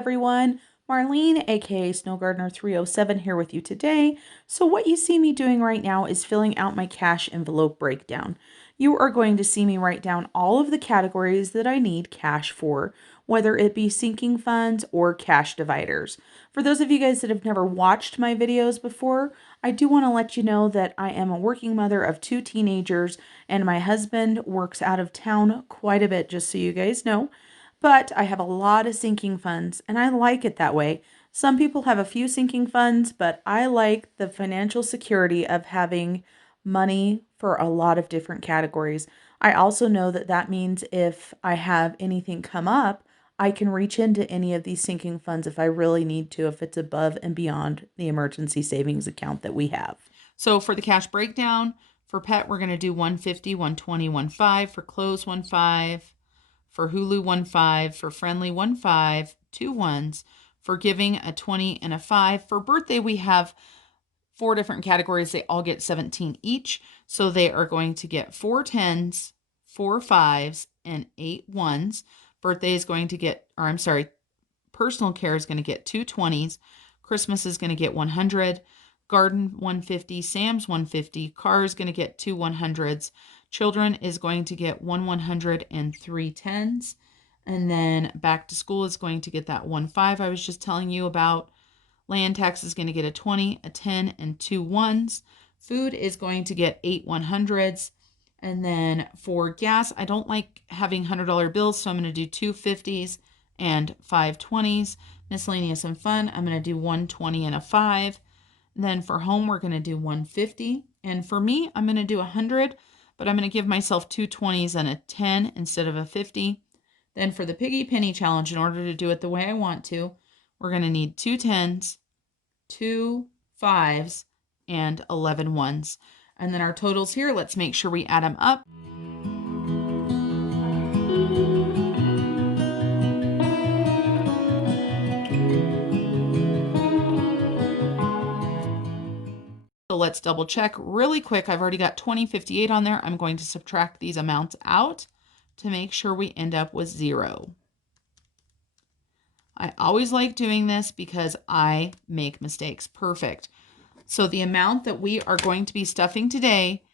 everyone, Marlene, aka Snow Gardener 307 here with you today. So what you see me doing right now is filling out my cash envelope breakdown. You are going to see me write down all of the categories that I need cash for, whether it be sinking funds or cash dividers. For those of you guys that have never watched my videos before, I do want to let you know that I am a working mother of 2 teenagers and my husband works out of town quite a bit, just so you guys know. But I have a lot of sinking funds, and I like it that way. Some people have a few sinking funds, but I like the financial security of having money for a lot of different categories. I also know that that means if I have anything come up, I can reach into any of these sinking funds if I really need to, if it's above and beyond the emergency savings account that we have. So for the cash breakdown, for pet, we're going to do 150, 120, 15. For clothes, 15. For Hulu, 15. For friendly, 15. 2 ones. For giving, a 20 and a 5. For birthday, we have 4 different categories. They all get 17 each. So they are going to get 4 10s, 4 5s, and 8 1s. Birthday is going to get, or I'm sorry, personal care is going to get 2 20s. Christmas is going to get 100. Garden 150, Sam's 150, car is going to get 2 100s. Children is going to get 1 100 and 3 10s. And then back to school is going to get that 1 5 I was just telling you about. Land tax is going to get a 20, a 10, and 2 1s. Food is going to get 8 100s. And then for gas, I don't like having $100 bills, so I'm going to do 2 50s and 5 20s. Miscellaneous and fun, I'm going to do 1 20 and a 5. Then for home, we're going to do 150. And for me, I'm going to do 100, but I'm going to give myself 2 20s and a 10 instead of a 50. Then for the piggy penny challenge, in order to do it the way I want to, we're going to need 2 10s, 2 5s, and 11 1s. And then our totals here, let's make sure we add them up. So let's double check really quick. I've already got 2058 on there. I'm going to subtract these amounts out to make sure we end up with 0. I always like doing this because I make mistakes. Perfect. So the amount that we are going to be stuffing today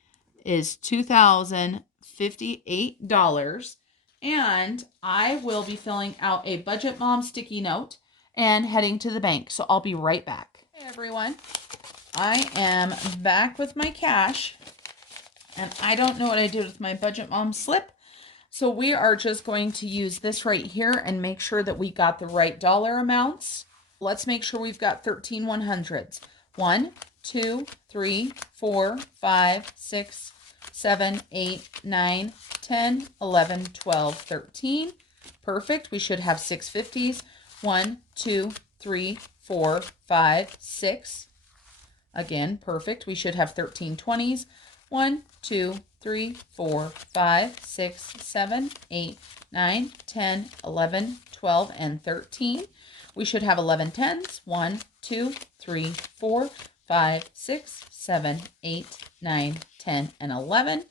is $2,058. And I will be filling out a Budget Mom sticky note and heading to the bank. So I'll be right back. Hey everyone. I am back with my cash, and I don't know what I did with my Budget Mom slip. So we are just going to use this right here and make sure that we got the right dollar amounts. Let's make sure we've got 13 100s. 1, 2, 3, 4, 5, 6, 7, 8, 9, 10, 11, 12, 13. Perfect. We should have 6 50s. 1, 2, 3, 4, 5, 6. Again, perfect. We should have 13 20s. 1, 2, 3, 4, 5, 6, 7, 8, 9, 10, 11, 12, and 13. We should have 11 10s. 1, 2, 3, 4, 5, 6, 7, 8, 9, 10, and 11.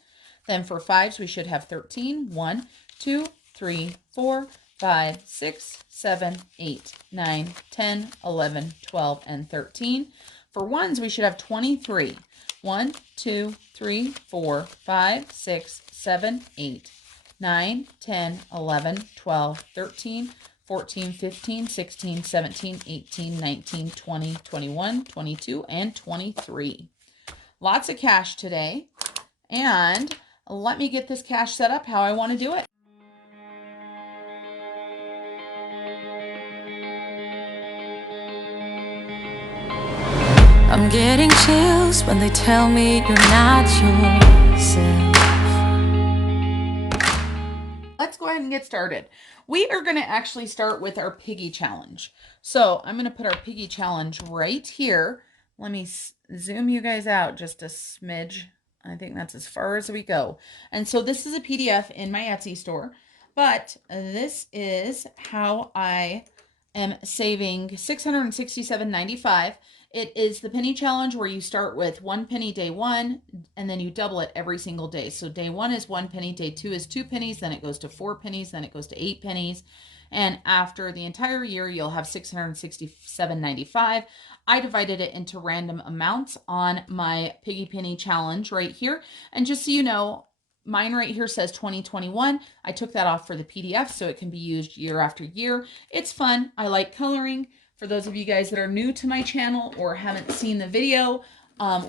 Then for 5s, we should have 13. 1, 2, 3, 4, 5, 6, 7, 8, 9, 10, 11, 12, and 13. For 1s, we should have 23. 1, 2, 3, 4, 5, 6, 7, 8, 9, 10, 11, 12, 13, 14, 15, 16, 17, 18, 19, 20, 21, 22, and 23. Lots of cash today. And let me get this cash set up how I want to do it. I'm getting chills when they tell me you're not yourself. Let's go ahead and get started. We are going to actually start with our piggy challenge. So I'm going to put our piggy challenge right here. Let me zoom you guys out just a smidge. I think that's as far as we go. And so this is a PDF in my Etsy store, but this is how I am saving $667.95. It is the penny challenge where you start with 1 penny day one, and then you double it every single day. So day one is 1 penny, day two is 2 pennies, then it goes to 4 pennies, then it goes to 8 pennies. And after the entire year, you'll have $667.95. I divided it into random amounts on my piggy penny challenge right here. And just so you know, mine right here says 2021. I took that off for the PDF so it can be used year after year. It's fun. I like coloring. For those of you guys that are new to my channel or haven't seen the video,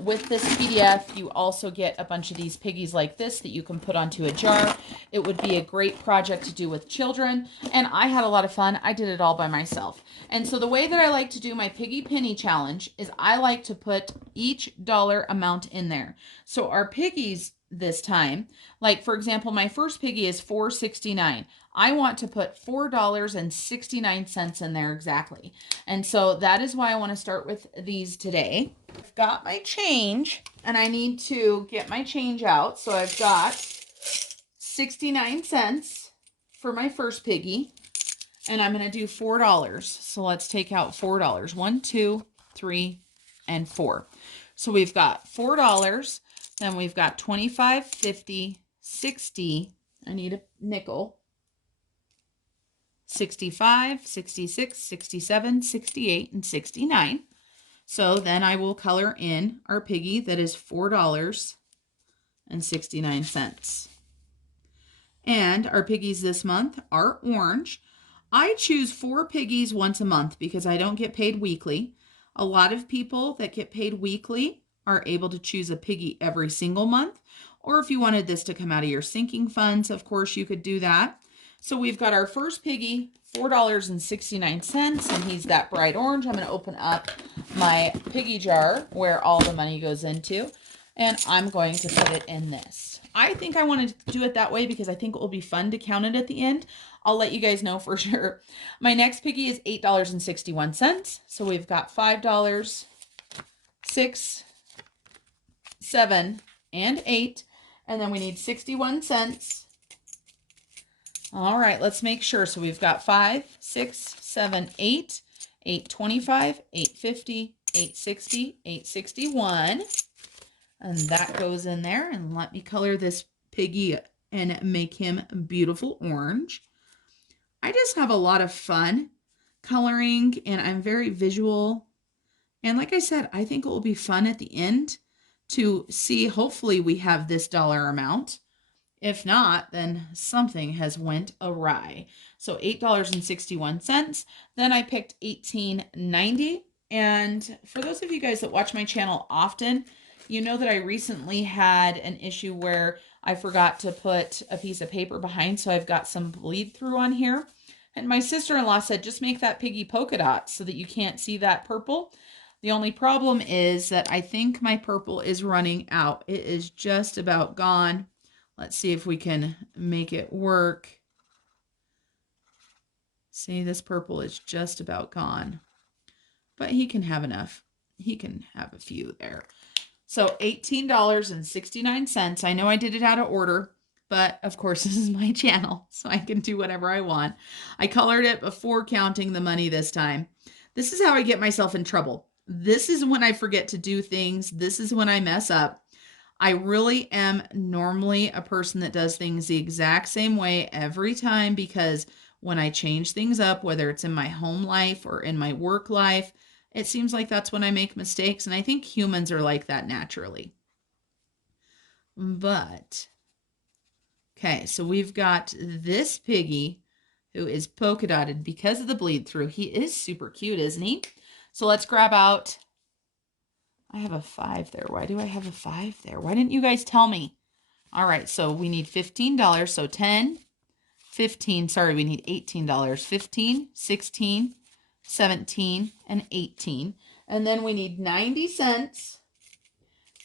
with this PDF, you also get a bunch of these piggies like this that you can put onto a jar. It would be a great project to do with children, and I had a lot of fun. I did it all by myself. And so the way that I like to do my piggy penny challenge is I like to put each dollar amount in there. So our piggies this time, like for example, my first piggy is $4.69. I want to put $4.69 in there exactly. And so that is why I want to start with these today. I've got my change and I need to get my change out. So I've got 69 cents for my first piggy and I'm going to do $4. So let's take out $4. 1, 2, 3, and 4. So we've got $4. Then we've got 25, 50, 60. I need a nickel. 65, 66, 67, 68, and 69. So then I will color in our piggy that is $4.69. And our piggies this month are orange. I choose 4 piggies once a month because I don't get paid weekly. A lot of people that get paid weekly are able to choose a piggy every single month. Or if you wanted this to come out of your sinking funds, of course you could do that. So we've got our first piggy, $4.69, and he's that bright orange. I'm going to open up my piggy jar where all the money goes into, and I'm going to put it in this. I think I want to do it that way because I think it will be fun to count it at the end. I'll let you guys know for sure. My next piggy is $8.61. So we've got $5, 6, 7, and 8. And then we need 61 cents. All right, let's make sure. So we've got 5, 6, 7, 8, 8.25, 8.50, 8.60, 8.61. And that goes in there. And let me color this piggy and make him beautiful orange. I just have a lot of fun coloring and I'm very visual. And like I said, I think it will be fun at the end to see, hopefully we have this dollar amount. If not, then something has went awry. So $8.61. Then I picked $18.90. And for those of you guys that watch my channel often, you know that I recently had an issue where I forgot to put a piece of paper behind. So I've got some bleed through on here. And my sister-in-law said, just make that piggy polka dots so that you can't see that purple. The only problem is that I think my purple is running out. It is just about gone. Let's see if we can make it work. See, this purple is just about gone. But he can have enough. He can have a few there. So $18.69. I know I did it out of order, but of course this is my channel, so I can do whatever I want. I colored it before counting the money this time. This is how I get myself in trouble. This is when I forget to do things. This is when I mess up. I really am normally a person that does things the exact same way every time because when I change things up, whether it's in my home life or in my work life, it seems like that's when I make mistakes. And I think humans are like that naturally. But, okay, so we've got this piggy who is polka dotted because of the bleed through. He is super cute, isn't he? So let's grab out, I have a 5 there. Why do I have a 5 there? Why didn't you guys tell me? All right, so we need $15. So 10, 15, sorry, we need $18. 15, 16, 17, and 18. And then we need 90 cents.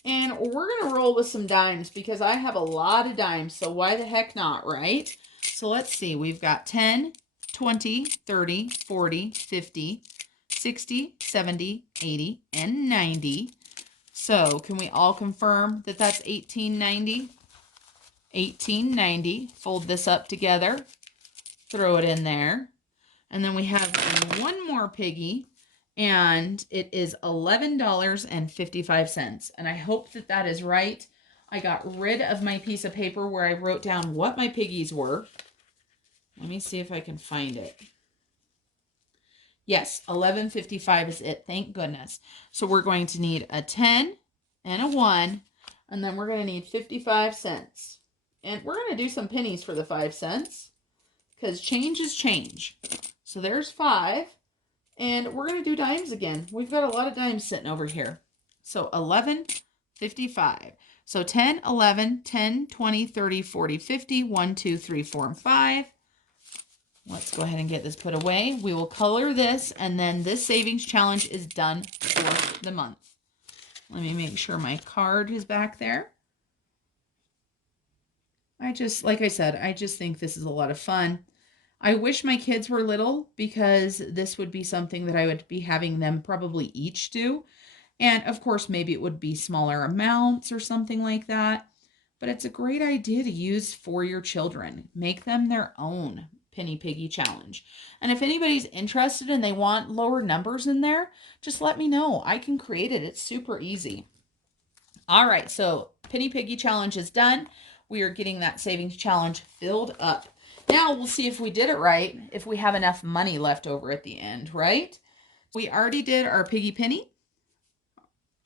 And we're going to roll with some dimes because I have a lot of dimes. So why the heck not, right? So let's see. We've got 10, 20, 30, 40, 50, 60, 70, 80, and 90. So can we all confirm that that's $18.90? $18.90. Fold this up together. Throw it in there. And then we have one more piggy. and it is $11.55. And I hope that that is right. I got rid of my piece of paper where I wrote down what my piggies were. Let me see if I can find it. Yes, 11.55 is it. Thank goodness. So we're going to need a 10 and a 1, and then we're going to need 55 cents. And we're going to do some pennies for the 5 cents because change is change. So there's 5, and we're going to do dimes again. We've got a lot of dimes sitting over here. So 11.55. So 10, 11, 10, 20, 30, 40, 50, 1, 2, 3, 4, and 5. Let's go ahead and get this put away. We will color this, and then this savings challenge is done for the month. Let me make sure my card is back there. Like I said, I just think this is a lot of fun. I wish my kids were little because this would be something that I would be having them probably each do. And of course, maybe it would be smaller amounts or something like that. But it's a great idea to use for your children. Make them their own Penny Piggy challenge. And if anybody's interested and they want lower numbers in there, just let me know. I can create it. It's super easy. All right, so Penny Piggy challenge is done. We are getting that savings challenge filled up. Now we'll see if we did it right, if we have enough money left over at the end, right? We already did our piggy penny.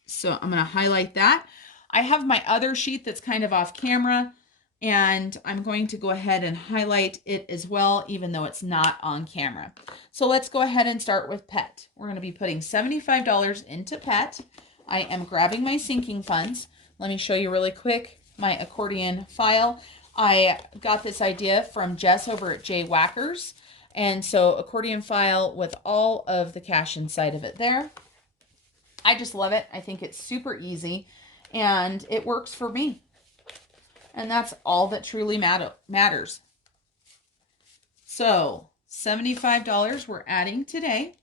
So I'm going to highlight that. I have my other sheet that's kind of off camera, and I'm going to go ahead and highlight it as well, even though it's not on camera. So let's go ahead and start with pet. We're going to be putting $75 into pet. I am grabbing my sinking funds. Let me show you really quick my accordion file. I got this idea from Jess over at J Whackers. And so accordion file with all of the cash inside of it there. I just love it. I think it's super easy and it works for me. And that's all that truly matters. So $75 we're adding today.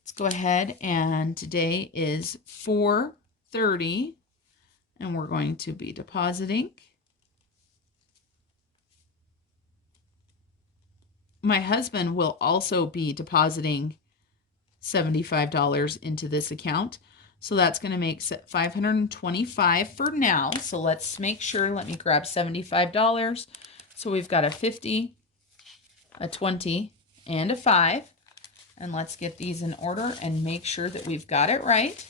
Let's go ahead, and today is 4/30, and we're going to be depositing. My husband will also be depositing $75 into this account. So that's going to make $525 for now. So let's make sure, let me grab $75. So we've got a 50, a 20, and a 5. And let's get these in order and make sure that we've got it right.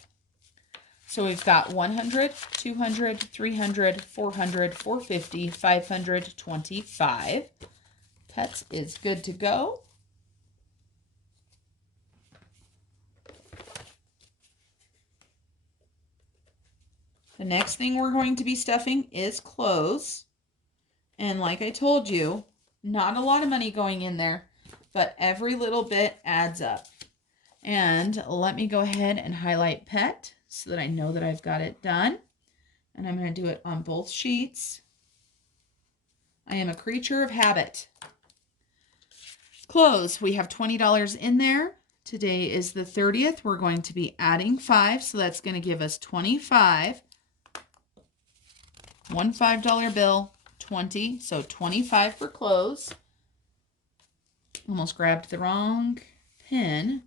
So we've got 100, 200, 300, 400, 450, 525. Pets is good to go. The next thing we're going to be stuffing is clothes. And like I told you, not a lot of money going in there, but every little bit adds up. And let me go ahead and highlight pet so that I know that I've got it done. And I'm going to do it on both sheets. I am a creature of habit. Clothes, we have $20 in there. Today is the 30th. We're going to be adding 5, so that's going to give us 25. One $5 bill, 20, so 25 for clothes. Almost grabbed the wrong pen.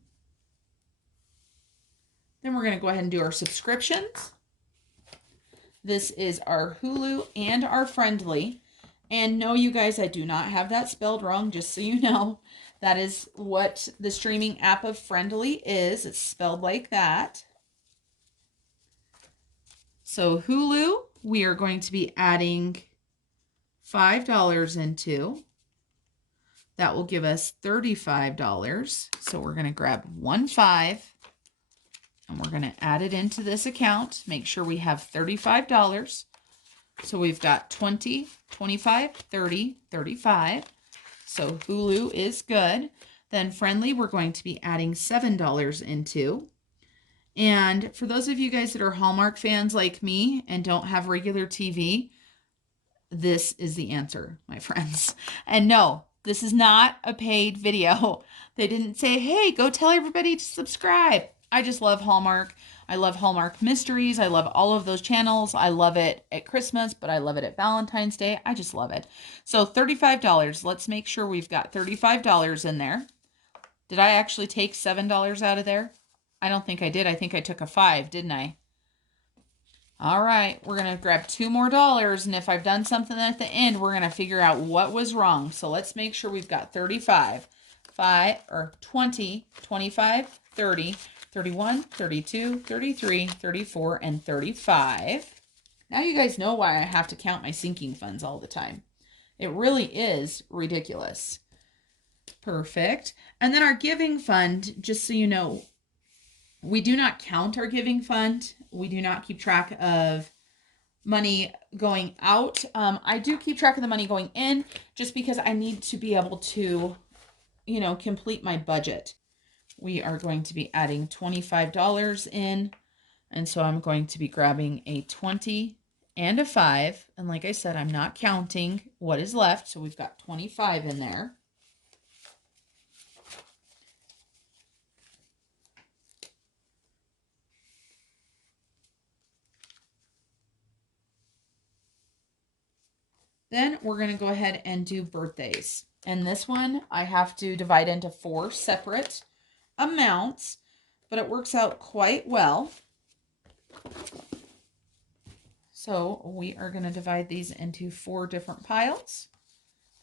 Then we're going to go ahead and do our subscriptions. This is our Hulu and our Friendly. And no, you guys, I do not have that spelled wrong, just so you know. That is what the streaming app of Friendly is. It's spelled like that. So Hulu, we are going to be adding $5 into. That will give us $35. So we're going to grab 15 and we're going to add it into this account. Make sure we have $35. So we've got 20, 25, 30, 35. So Hulu is good. Then Friendly, we're going to be adding $7 into. And for those of you guys that are Hallmark fans like me and don't have regular TV, this is the answer, my friends. And no, this is not a paid video. They didn't say, hey, go tell everybody to subscribe. I just love Hallmark. I love Hallmark Mysteries. I love all of those channels. I love it at Christmas, but I love it at Valentine's Day. I just love it. So $35. Let's make sure we've got $35 in there. Did I actually take $7 out of there? I don't think I did. I think I took a 5, didn't I? All right, we're going to grab $2 more, and if I've done something at the end, we're going to figure out what was wrong. So let's make sure we've got 35, 5 or 20, 25, 30, 31, 32, 33, 34, and 35. Now you guys know why I have to count my sinking funds all the time. It really is ridiculous. Perfect. And then our giving fund, just so you know, we do not count our giving fund. We do not keep track of money going out. I do keep track of the money going in just because I need to be able to, complete my budget. We are going to be adding $25 in. And so I'm going to be grabbing a 20 and a 5. And like I said, I'm not counting what is left. So we've got 25 in there. Then we're going to go ahead and do birthdays. And this one I have to divide into 4 separate amounts, but it works out quite well. So we are going to divide these into 4 different piles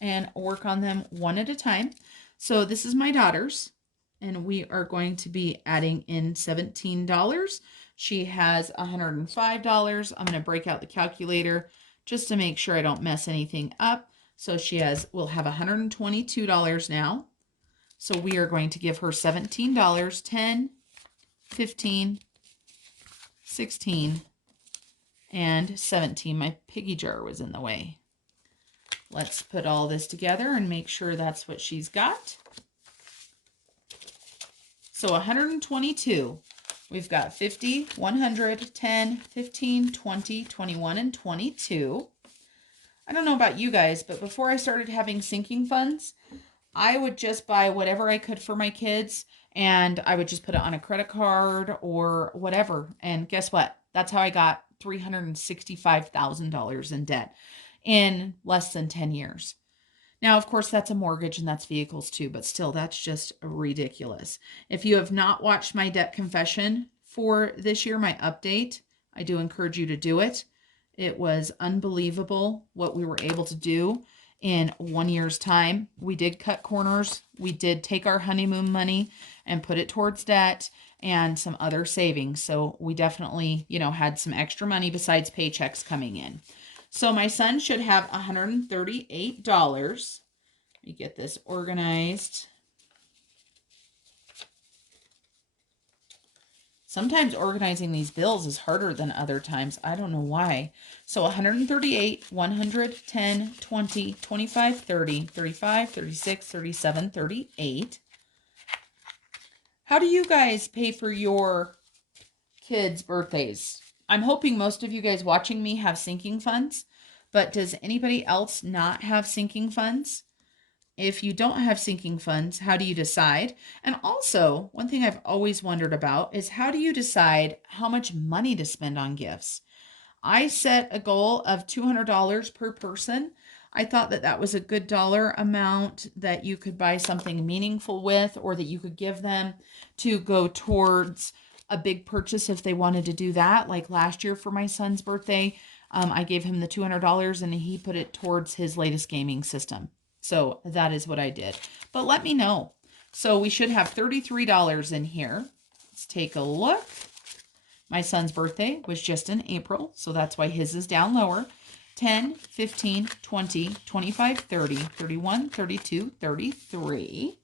and work on them one at a time. So this is my daughter's, and we are going to be adding in $17. She has $105. I'm going to break out the calculator just to make sure I don't mess anything up. So we'll have $122 now. So we are going to give her $17, 10, 15, 16, and 17. My piggy jar was in the way. Let's put all this together and make sure that's what she's got. So 122. We've got 50, 100, 10, 15, 20, 21, and 22. I don't know about you guys, but before I started having sinking funds, I would just buy whatever I could for my kids, and I would just put it on a credit card or whatever. And guess what? That's how I got $365,000 in debt in less than 10 years. Now, of course, that's a mortgage and that's vehicles too, but still, that's just ridiculous. If you have not watched my debt confession for this year, my update, I do encourage you to do it. It was unbelievable what we were able to do in 1 year's time. We did cut corners. We did take our honeymoon money and put it towards debt and some other savings. So we definitely, had some extra money besides paychecks coming in. So my son should have $138. Let me get this organized. Sometimes organizing these bills is harder than other times. I don't know why. So 138, 100, 10, 20, 25, 30, 35, 36, 37, 38. How do you guys pay for your kids' birthdays? I'm hoping most of you guys watching me have sinking funds, but does anybody else not have sinking funds? If you don't have sinking funds, how do you decide? And also, one thing I've always wondered about is how do you decide how much money to spend on gifts? I set a goal of $200 per person. I thought that was a good dollar amount that you could buy something meaningful with, or that you could give them to go towards a big purchase if they wanted to do that. Like last year for my son's birthday, I gave him the $200 and he put it towards his latest gaming system. So that is what I did. But let me know. So we should have $33 in here. Let's take a look. My son's birthday was just in April, so that's why his is down lower. 10, 15, 20, 25, 30, 31, 32, 33.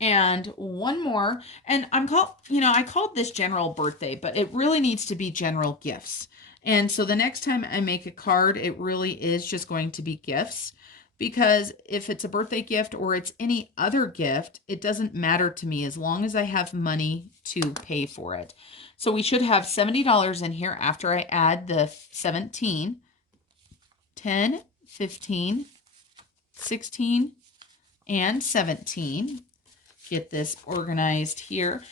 And one more. And I called this general birthday, but it really needs to be general gifts. And so the next time I make a card, it really is just going to be gifts. Because if it's a birthday gift or it's any other gift, it doesn't matter to me as long as I have money to pay for it. So we should have $70 in here after I add the 17, 10, 15, 16, and 17. Get this organized here.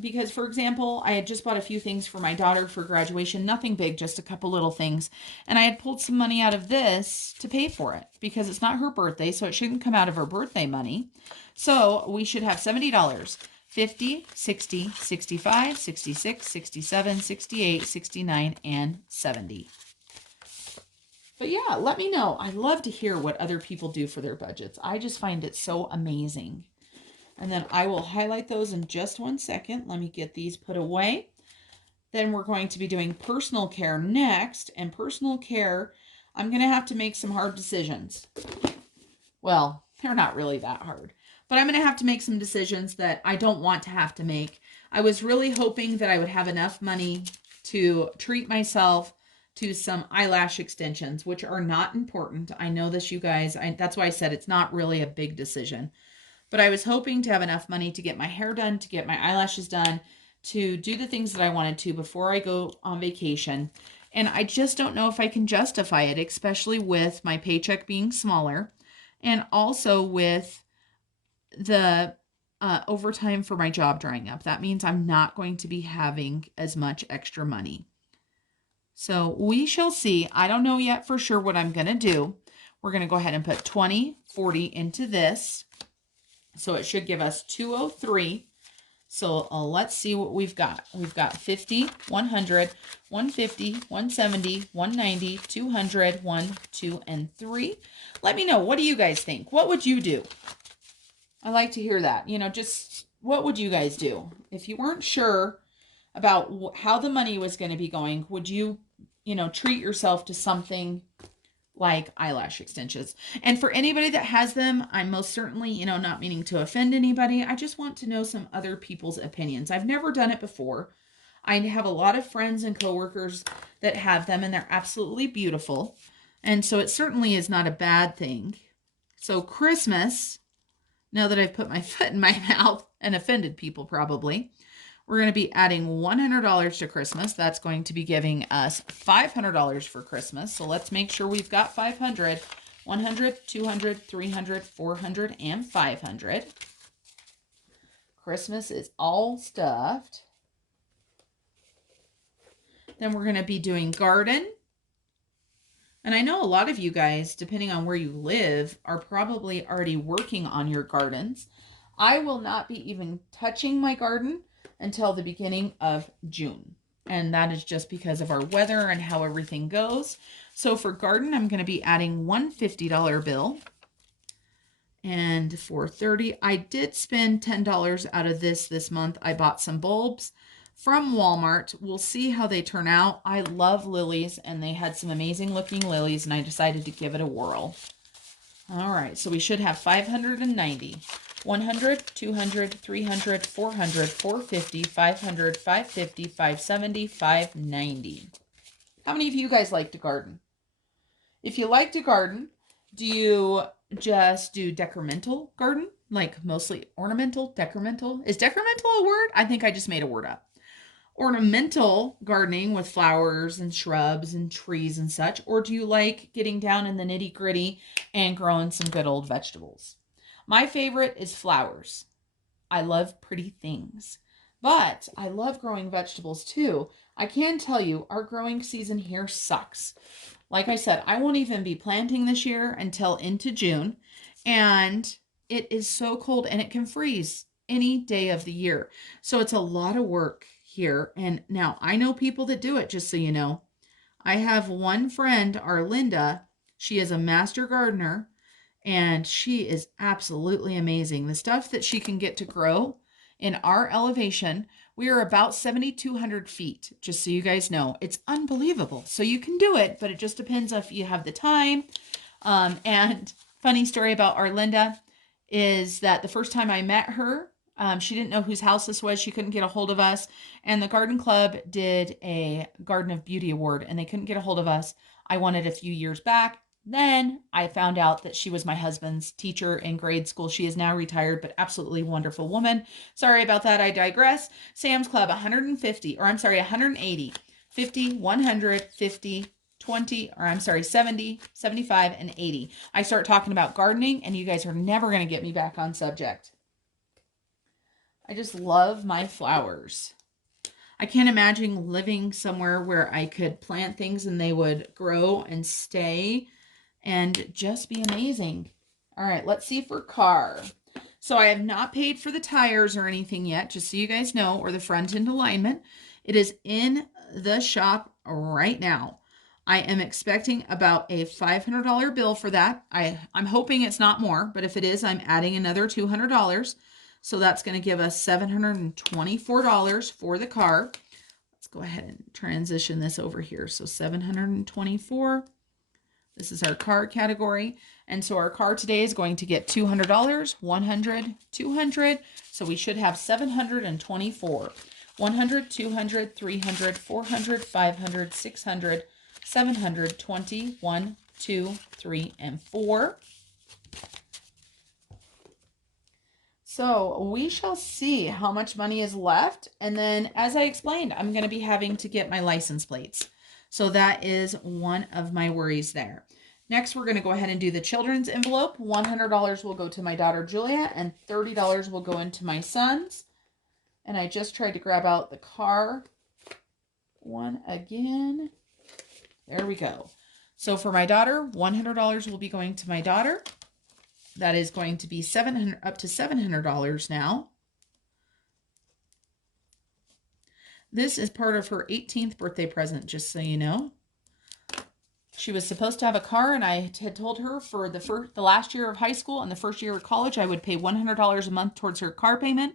Because, for example, I had just bought a few things for my daughter for graduation. Nothing big, just a couple little things. And I had pulled some money out of this to pay for it because it's not her birthday, so it shouldn't come out of her birthday money. So we should have $70. 50, 60, 65, 66, 67, 68, 69, and 70. But yeah, let me know. I love to hear what other people do for their budgets. I just find it so amazing. And then I will highlight those in just 1 second. Let me get these put away. Then we're going to be doing personal care next. And personal care, I'm going to have to make some hard decisions. Well, they're not really that hard. But I'm going to have to make some decisions that I don't want to have to make. I was really hoping that I would have enough money to treat myself to some eyelash extensions, which are not important. I know this, you guys. That's why I said it's not really a big decision. But I was hoping to have enough money to get my hair done, to get my eyelashes done, to do the things that I wanted to before I go on vacation. And I just don't know if I can justify it, especially with my paycheck being smaller and also with the overtime for my job drying up. That means I'm not going to be having as much extra money. So we shall see. I don't know yet for sure what I'm going to do. We're going to go ahead and put 20, 40 into this. So it should give us 203. So let's see what we've got. We've got 50, 100, 150, 170, 190, 200, 1, 2, and 3. Let me know. What do you guys think? What would you do? I like to hear that. Just what would you guys do? If you weren't sure about how the money was going to be going, would you, treat yourself to something like eyelash extensions? And for anybody that has them, I'm most certainly, not meaning to offend anybody. I just want to know some other people's opinions. I've never done it before. I have a lot of friends and coworkers that have them, and they're absolutely beautiful. And so it certainly is not a bad thing. So Christmas, now that I've put my foot in my mouth and offended people probably, we're going to be adding $100 to Christmas. That's going to be giving us $500 for Christmas. So let's make sure we've got 500, 100, 200, 300, 400, and 500. Christmas is all stuffed. Then we're going to be doing garden. And I know a lot of you guys, depending on where you live, are probably already working on your gardens. I will not be even touching my garden until the beginning of June. And that is just because of our weather and how everything goes. So for garden, I'm going to be adding one $50 bill. And for 30, I did spend $10 out of this month. I bought some bulbs from Walmart. We'll see how they turn out. I love lilies, and they had some amazing looking lilies, and I decided to give it a whirl. All right, so we should have 590. 100, 200, 300, 400, 450, 500, 550, 570, 590. How many of you guys like to garden? If you like to garden, do you just do decremental garden? Like mostly ornamental, decremental? Is decremental a word? I think I just made a word up. Ornamental gardening with flowers and shrubs and trees and such? Or do you like getting down in the nitty gritty and growing some good old vegetables? My favorite is flowers. I love pretty things, but I love growing vegetables too. I can tell you our growing season here sucks. Like I said, I won't even be planting this year until into June, and it is so cold and it can freeze any day of the year. So it's a lot of work here. And now I know people that do it, just so you know. I have one friend, Arlinda. She is a master gardener, and she is absolutely amazing. The stuff that she can get to grow in our elevation, we are about 7,200 feet, just so you guys know. It's unbelievable. So you can do it, but it just depends if you have the time. And funny story about Arlinda is that the first time I met her, she didn't know whose house this was. She couldn't get a hold of us. And the garden club did a Garden of Beauty award, and they couldn't get a hold of us. I won it a few years back. Then I found out that she was my husband's teacher in grade school. She is now retired, but absolutely wonderful woman. Sorry about that. I digress. Sam's Club, 150, or I'm sorry, 180, 50, 100, 50, 20, or I'm sorry, 70, 75, and 80. I start talking about gardening, and you guys are never going to get me back on subject. I just love my flowers. I can't imagine living somewhere where I could plant things and they would grow and stay and just be amazing. All right, let's see for car. So I have not paid for the tires or anything yet, just so you guys know, or the front end alignment. It is in the shop right now. I am expecting about a $500 bill for that. I'm hoping it's not more, but if it is, I'm adding another $200. So that's going to give us $724 for the car. Let's go ahead and transition this over here. So 724. This is our car category. And so our car today is going to get $200, 100, 200. So we should have 724. 100, 200, 300, 400, 500, 600, 720, 1, 2, 3, and 4. So we shall see how much money is left. And then, as I explained, I'm going to be having to get my license plates. So that is one of my worries there. Next, we're going to go ahead and do the children's envelope. $100 will go to my daughter, Julia, and $30 will go into my son's. And I just tried to grab out the car one again. There we go. So for my daughter, $100 will be going to my daughter. That is going to be up to $700 now. This is part of her 18th birthday present, just so you know. She was supposed to have a car, and I had told her for the last year of high school and the first year of college, I would pay $100 a month towards her car payment.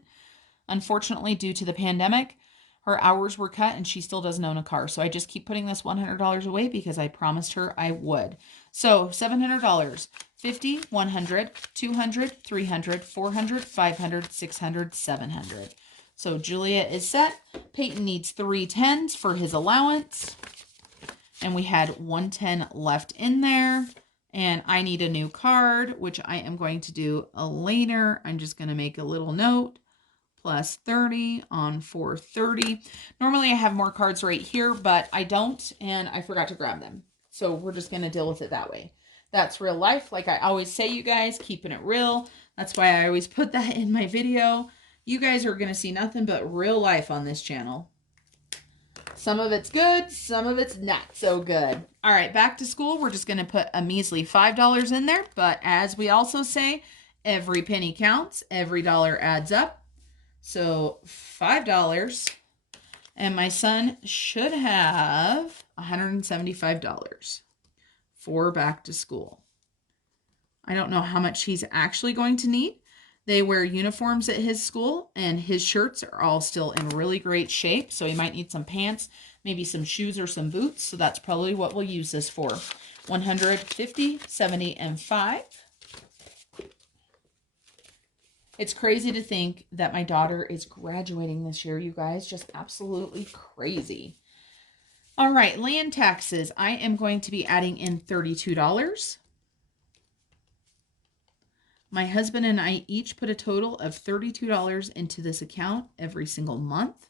Unfortunately, due to the pandemic, her hours were cut and she still doesn't own a car. So I just keep putting this $100 away because I promised her I would. So $700, 50, 100, 200, 300, 400, 500, 600, 700. So Julia is set. Peyton needs 3 tens for his allowance. And we had 110 left in there. And I need a new card, which I am going to do later. I'm just going to make a little note. Plus 30 on 430. Normally I have more cards right here, but I don't, and I forgot to grab them. So we're just going to deal with it that way. That's real life. Like I always say, you guys, keeping it real. That's why I always put that in my video. You guys are going to see nothing but real life on this channel. Some of it's good, some of it's not so good. All right, back to school. We're just going to put a measly $5 in there. But as we also say, every penny counts. Every dollar adds up. So $5, and my son should have $175 for back to school. I don't know how much he's actually going to need. They wear uniforms at his school, and his shirts are all still in really great shape. So he might need some pants, maybe some shoes or some boots. So that's probably what we'll use this for. 150, 70, and 5. It's crazy to think that my daughter is graduating this year, you guys. Just absolutely crazy. All right, land taxes. I am going to be adding in $32. My husband and I each put a total of $32 into this account every single month.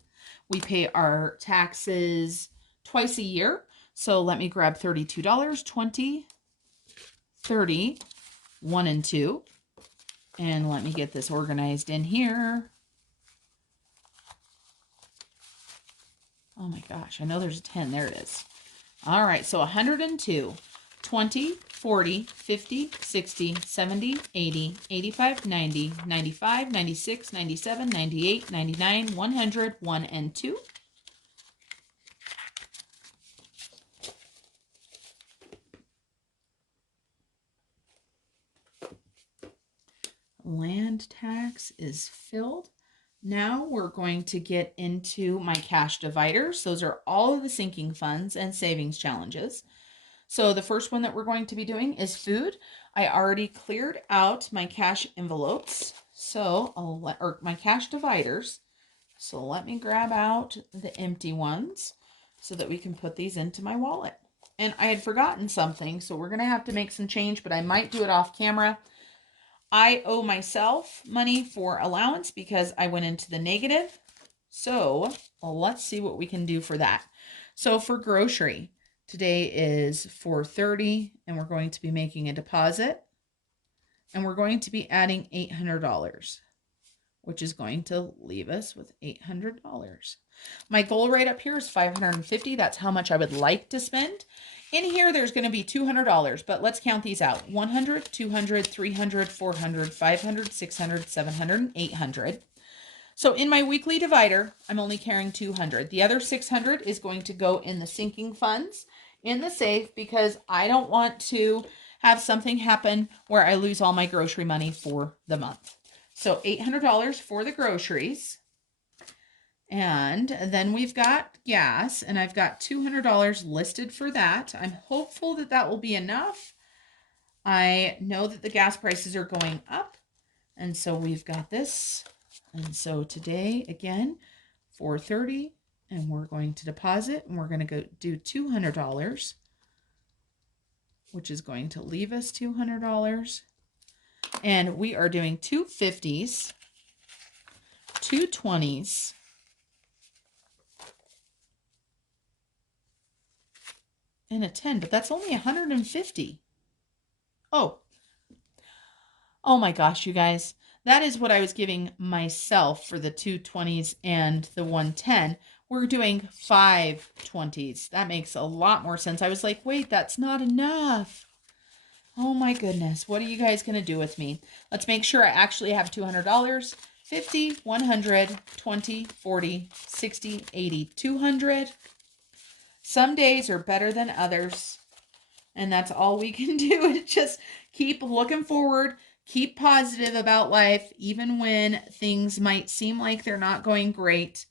We pay our taxes twice a year. So let me grab $32, 20, 30, 1 and 2. And let me get this organized in here. Oh my gosh, I know there's a 10. There it is. All right, so 102, 20, 40, 50, 60, 70, 80, 85, 90, 95, 96, 97, 98, 99, 100, 1 and 2. Land tax is filled. Now we're going to get into my cash dividers. Those are all of the sinking funds and savings challenges. So the first one that we're going to be doing is food. I already cleared out my cash envelopes. So or my cash dividers. So let me grab out the empty ones so that we can put these into my wallet. And I had forgotten something, so we're going to have to make some change, but I might do it off camera. I owe myself money for allowance because I went into the negative. So let's see what we can do for that. So for grocery, today is $430, and we're going to be making a deposit. And we're going to be adding $800, which is going to leave us with $800. My goal right up here is $550. That's how much I would like to spend. In here, there's going to be $200, but let's count these out. 100, 200, 300, 400, 500, 600, 700, and 800. So in my weekly divider, I'm only carrying 200. The other 600 is going to go in the sinking funds in the safe because I don't want to have something happen where I lose all my grocery money for the month. So $800 for the groceries. And then we've got gas, and I've got $200 listed for that. I'm hopeful that that will be enough. I know that the gas prices are going up, and so we've got this. And so today, again, $430, and we're going to deposit, and we're going to go do $200, which is going to leave us $200. And we are doing two 50s, two 20s, and a 10, but that's only 150. Oh my gosh, you guys. That is what I was giving myself for the two 20s and the 110. We're doing 5 20s. That makes a lot more sense. I was like, wait, that's not enough. Oh my goodness. What are you guys going to do with me? Let's make sure I actually have $200. 50, 100, 20, 40, 60, 80, 200. Some days are better than others. And that's all we can do is just keep looking forward. Keep positive about life, even when things might seem like they're not going great.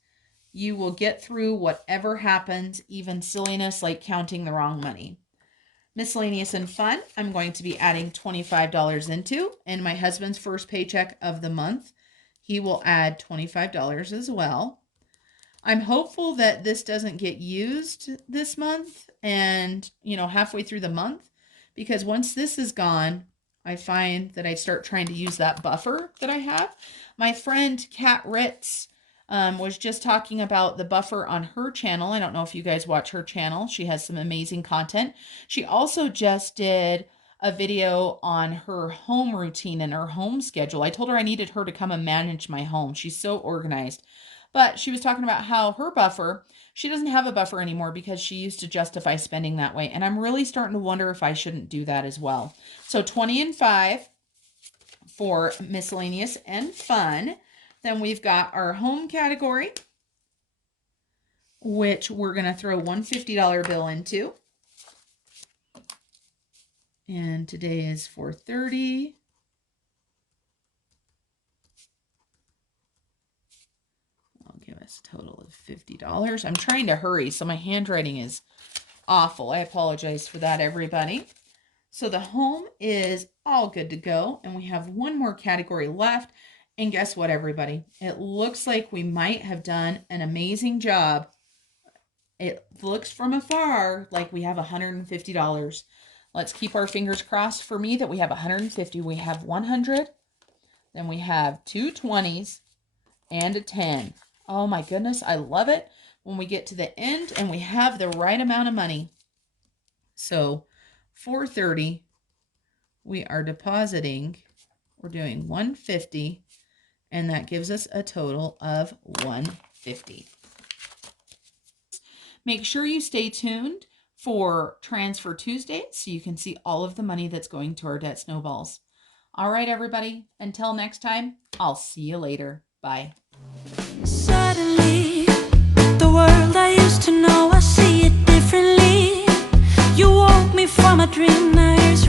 You will get through whatever happens, even silliness like counting the wrong money. Miscellaneous and fun, I'm going to be adding $25 into, and my husband's first paycheck of the month, he will add $25 as well. I'm hopeful that this doesn't get used this month and, halfway through the month, because once this is gone, I find that I start trying to use that buffer that I have. My friend Kat Ritz was just talking about the buffer on her channel. I don't know if you guys watch her channel. She has some amazing content. She also just did a video on her home routine and her home schedule. I told her I needed her to come and manage my home. She's so organized. But she was talking about how her buffer, she doesn't have a buffer anymore because she used to justify spending that way. And I'm really starting to wonder if I shouldn't do that as well. So 20 and 5 for miscellaneous and fun. Then we've got our home category, which we're going to throw one $50 bill into. And today is $430. I'll give us a total of $50. I'm trying to hurry, so my handwriting is awful. I apologize for that, everybody. So the home is all good to go, and we have one more category left. And guess what, everybody? It looks like we might have done an amazing job. It looks from afar like we have $150. Let's keep our fingers crossed for me that we have 150. We have 100. Then we have two 20s and a 10. Oh my goodness, I love it when we get to the end and we have the right amount of money. So $430, we are depositing, we're doing $150, and that gives us a total of $150. Make sure you stay tuned for Transfer Tuesday so you can see all of the money that's going to our debt snowballs. All right, everybody, until next time, I'll see you later. Bye. Suddenly, the world I used to know, I see it differently. You woke me from a dream, now here's